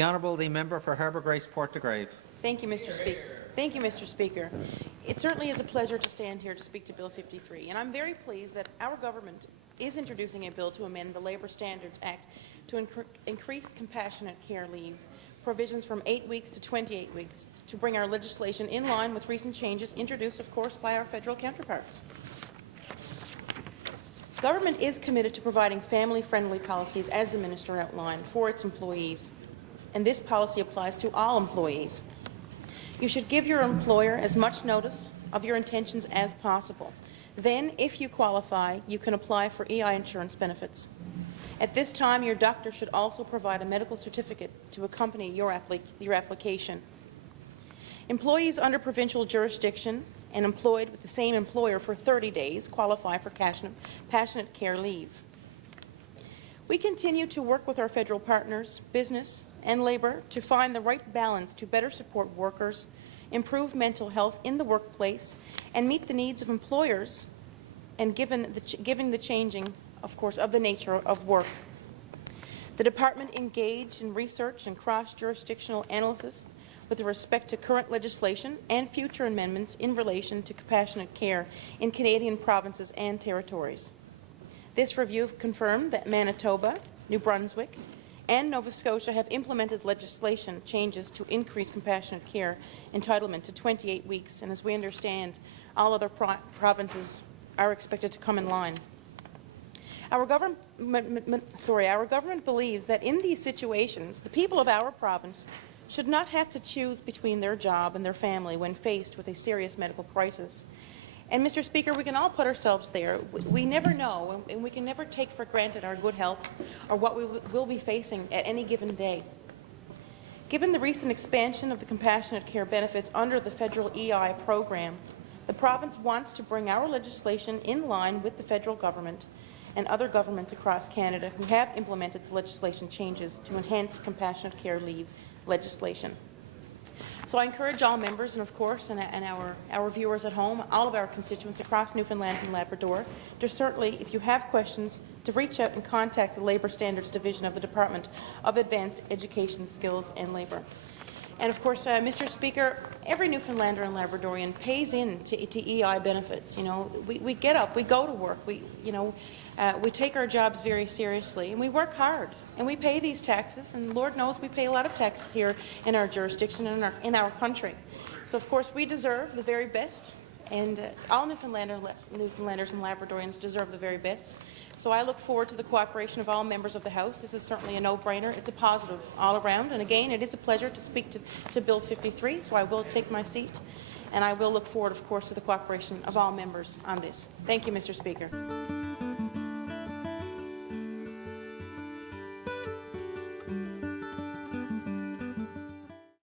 The Honourable the Member for Harbour Grace Port de Grave. Thank you, Mr. Speaker. Thank you, Mr. Speaker. It certainly is a pleasure to stand here to speak to Bill 53, and I'm very pleased that our government is introducing a bill to amend the Labour Standards Act to increase compassionate care leave provisions from 8 weeks to 28 weeks to bring our legislation in line with recent changes introduced, of course, by our federal counterparts. Government is committed to providing family-friendly policies, as the minister outlined, for its employees, and this policy applies to all employees. You should give your employer as much notice of your intentions as possible. Then, if you qualify, you can apply for EI insurance benefits. At this time, your doctor should also provide a medical certificate to accompany your application. Employees under provincial jurisdiction and employed with the same employer for 30 days qualify for compassionate care leave. We continue to work with our federal partners, business and labour, to find the right balance to better support workers, improve mental health in the workplace, and meet the needs of employers, and given the changing, of course, of the nature of work. The Department engaged in research and cross-jurisdictional analysis with respect to current legislation and future amendments in relation to compassionate care in Canadian provinces and territories. This review confirmed that Manitoba, New Brunswick, and Nova Scotia have implemented legislation changes to increase compassionate care entitlement to 28 weeks, and as we understand, all other provinces are expected to come in line. Our government believes that in these situations, the people of our province should not have to choose between their job and their family when faced with a serious medical crisis. And, Mr. Speaker, we can all put ourselves there. We never know, and we can never take for granted our good health or what we will be facing at any given day. Given the recent expansion of the compassionate care benefits under the federal EI program, the province wants to bring our legislation in line with the federal government and other governments across Canada who have implemented the legislation changes to enhance compassionate care leave legislation. So I encourage all members and, of course, and our viewers at home, all of our constituents across Newfoundland and Labrador, to certainly, if you have questions, to reach out and contact the Labour Standards Division of the Department of Advanced Education, Skills and Labour. And of course, Mr. Speaker, every Newfoundlander and Labradorian pays in to EI benefits. You know, we get up, we go to work, we take our jobs very seriously, and we work hard, and we pay these taxes. And Lord knows we pay a lot of taxes here in our jurisdiction and in our country. So of course, we deserve the very best, and all Newfoundlanders and Labradorians deserve the very best. So I look forward to the cooperation of all members of the House. This is certainly a no-brainer. It's a positive all around. And again, it is a pleasure to speak to Bill 53, so I will take my seat. And I will look forward, of course, to the cooperation of all members on this. Thank you, Mr. Speaker.